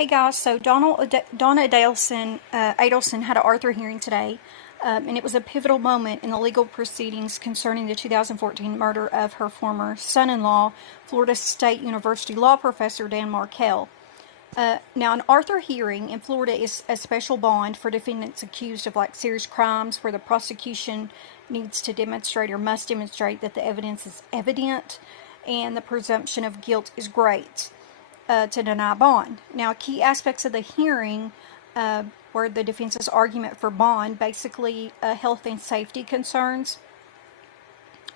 Hey guys, so Donna Adelson had an Arthur hearing today, and it was a pivotal moment in the legal proceedings concerning the 2014 murder of her former son-in-law, Florida State University law professor Dan Markel. Now, an Arthur hearing in Florida is a special bond for defendants accused of serious crimes where the prosecution needs to demonstrate or must demonstrate that the evidence is evident and the presumption of guilt is great. To deny bond. Now, key aspects of the hearing were the defense's argument for bond, basically health and safety concerns.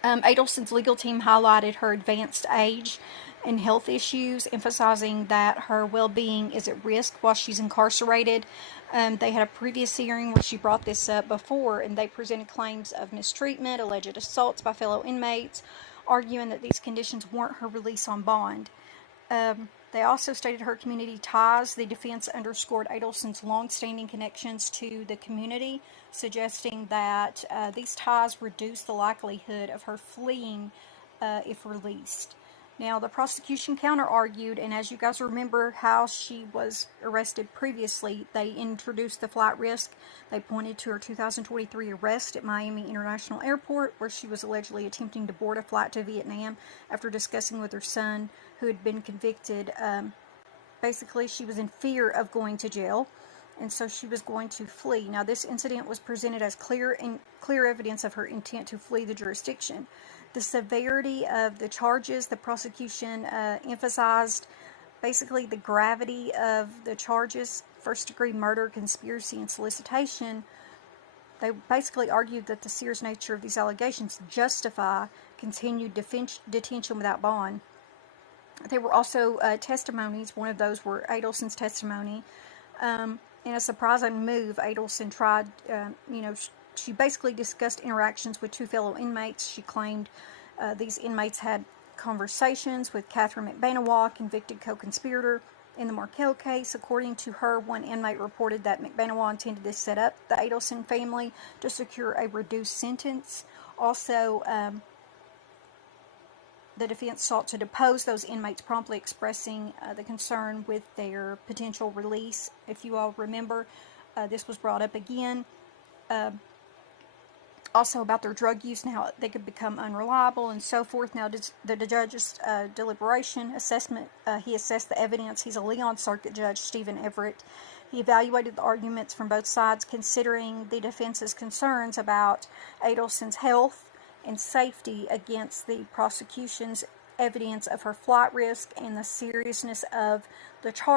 Adelson's legal team highlighted her advanced age and health issues, emphasizing that her well-being is at risk while she's incarcerated. They had a previous hearing where she brought this up before, and they presented claims of mistreatment, alleged assaults by fellow inmates, arguing that these conditions warrant her release on bond. They also stated her community ties. The defense underscored Adelson's long-standing connections to the community, suggesting that these ties reduce the likelihood of her fleeing if released. Now, the prosecution counter-argued, and as you guys remember how she was arrested previously, they introduced the flight risk. They pointed to her 2023 arrest at Miami International Airport, where she was allegedly attempting to board a flight to Vietnam after discussing with her son, who had been convicted. Basically, she was in fear of going to jail, and so she was going to flee. Now, this incident was presented as clear evidence of her intent to flee the jurisdiction. The severity of the charges, the prosecution emphasized basically the gravity of the charges, first-degree murder, conspiracy, and solicitation. They basically argued that the serious nature of these allegations justify continued detention without bond. There were also testimonies. One of those were Adelson's testimony. In a surprising move, Adelson tried, she basically discussed interactions with two fellow inmates. She claimed these inmates had conversations with Catherine McBanawa, convicted co-conspirator in the Markel case. According to her, one inmate reported that McBanawa intended to set up the Adelson family to secure a reduced sentence. Also, the defense sought to depose those inmates, promptly expressing the concern with their potential release. If you all remember, this was brought up again. Also about their drug use and how they could become unreliable and so forth. Now, the judge's deliberation assessment, he assessed the evidence. He's a Leon Circuit Judge, Stephen Everett. He evaluated the arguments from both sides, considering the defense's concerns about Adelson's health and safety against the prosecution's evidence of her flight risk and the seriousness of the charge.